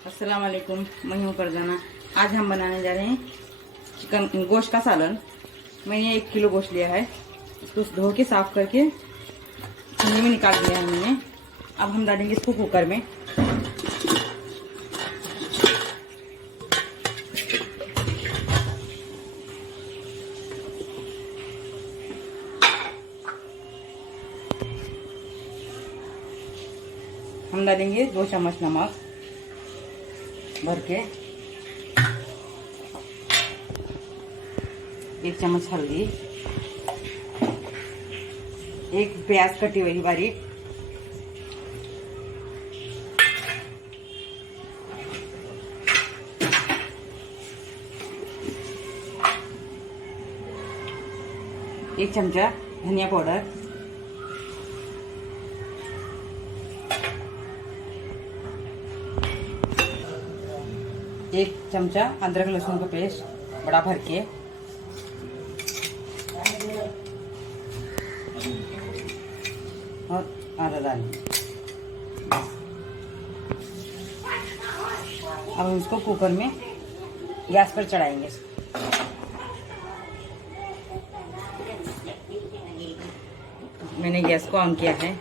अस्सलाम वालेकुम, मैं हूँ फरजाना। आज हम बनाने जा रहे हैं चिकन गोश्त का सालन। मैंने 1 किलो गोश्त लिया है। इसको धो के साफ करके छन्नी में निकाल दिया है मैंने। अब हम डालेंगे इसको कुकर में। हम डालेंगे 2 चम्मच नमक भर के, 1 चम्मच हल्दी, 1 प्याज कटी हुई बारीक, एक चमचा धनिया पाउडर, 1 चमचा अदरक लहसुन का पेस्ट बड़ा भर के, और आधा डालेंगे। अब हम इसको कुकर में गैस पर चढ़ाएंगे। मैंने गैस को ऑन किया है।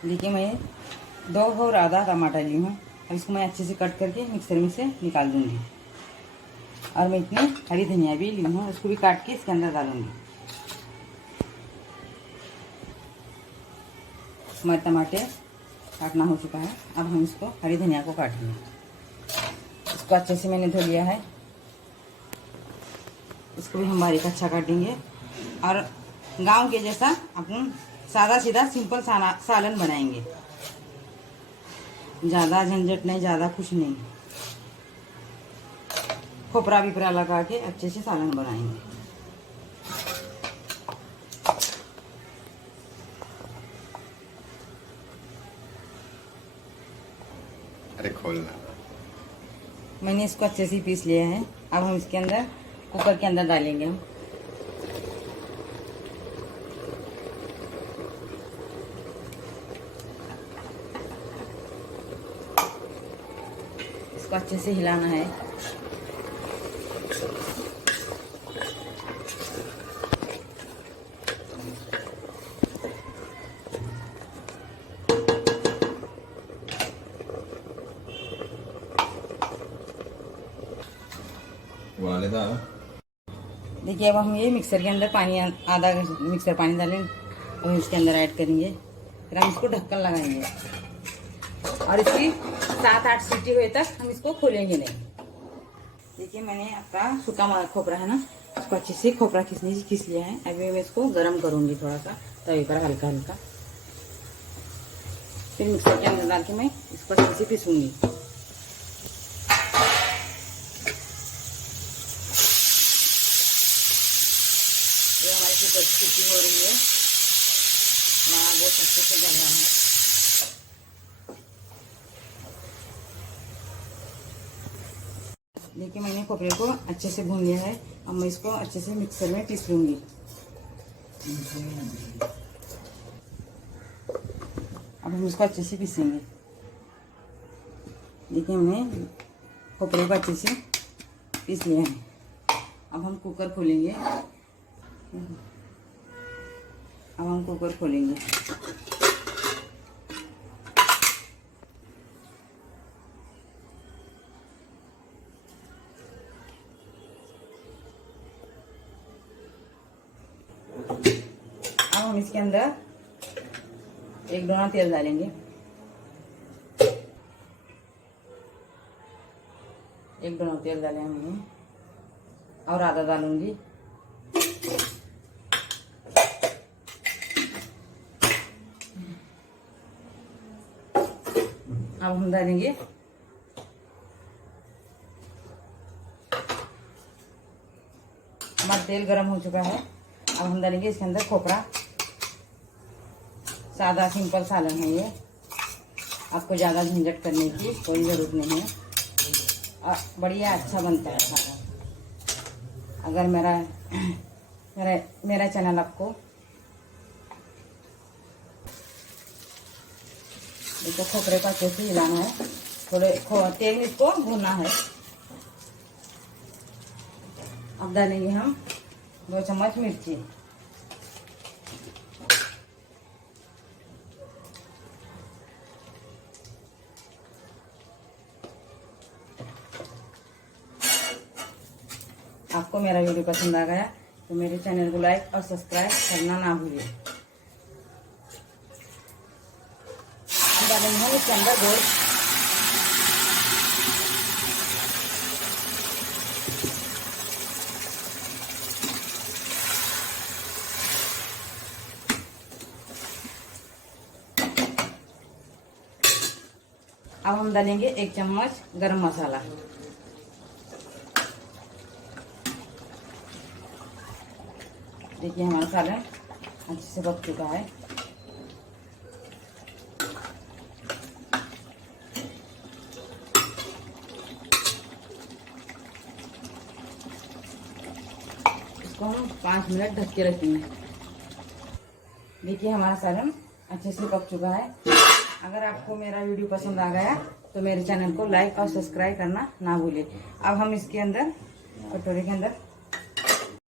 देखिए, मैं 2 और आधा टमाटर ली हूँ। अब इसको मैं अच्छे से कट करके मिक्सर में से निकाल दूंगी। और मैं इतनी हरी धनिया भी ली हूँ, उसको भी काट के इसके अंदर डालूंगी। हमारे टमाटर काटना हो चुका है। अब हम इसको हरी धनिया को काटेंगे। इसको अच्छे से मैंने धो लिया है। इसको भी हम बारीक अच्छा काटेंगे और गांव के जैसा अपन सादा सीधा सिंपल सालन बनाएंगे। ज़्यादा झंझट नहीं, ज़्यादा कुछ नहीं। खोपरा विपरा लगा के अच्छे से सालन बनाएंगे। अरे खोलना। मैंने इसको अच्छे से पीस लिया है। अब हम इसके अंदर कुकर के अंदर डालेंगे। हम इसको अच्छे से हिलाना है। वालेदा देखिए, अब हम ये मिक्सर के अंदर पानी आधा मिक्सर पानी डालें और इसके अंदर ऐड करेंगे। फिर हम इसको ढक्कन लगाएंगे और इसकी 7-8 सीटी हुए तक हम इसको खोलेंगे नहीं। देखिए, मैंने आपका सूखा खोपरा है ना, इसको अच्छे से खोपरा खींच लिया है। अभी मैं इसको गर्म करूंगी थोड़ा सा तवे पर हल्का हल्का। फिर मिक्सर के अंदर डाल के मैं इसको अच्छे से पीसूंगी। ये हमारी कुकर की सीटी हो रही है। हमारा गोश्त अच्छे से गल रहा है। देखिए, मैंने खोपरे को अच्छे से भून लिया है। अब मैं इसको अच्छे से मिक्सर में पीस लूंगी। अब हम इसको अच्छे से पीसेंगे। देखिए, हमने खोपरे को अच्छे से पीस लिया है। अब हम कुकर खोलेंगे। अब हम इसके अंदर 1 दोना तेल डालेंगे। 1 दोना तेल डाले हमने और आधा डालूंगी। अब हम डालेंगे हमारा तेल गरम हो चुका है। अब हम डालेंगे इसके अंदर खोपरा। सादा सिंपल सालन है ये। आपको ज़्यादा झंझट करने की कोई ज़रूरत नहीं है और बढ़िया अच्छा बनता है खाना। अगर मेरा चैनल आपको इसको खोपरे को अच्छे से हिलाना है, थोड़े तेल में इसको भूनना है। अब डालेंगे हम 2 चम्मच मिर्ची, आपको मेरा वीडियो पसंद आ गया तो मेरे चैनल को लाइक और सब्सक्राइब करना ना भूलिए। डालेंगे हम इसके अंदर गोश्त, अब हम डालेंगे 1 चम्मच गरम मसाला, देखिए हमारा सालन अच्छे से पक चुका है। इसको हम 5 मिनट ढक के रखेंगे। देखिए हमारा सालन अच्छे से पक चुका है। अगर आपको मेरा वीडियो पसंद आ गया तो मेरे चैनल को लाइक और सब्सक्राइब करना ना भूलिए। अब हम इसके अंदर कटोरे के अंदर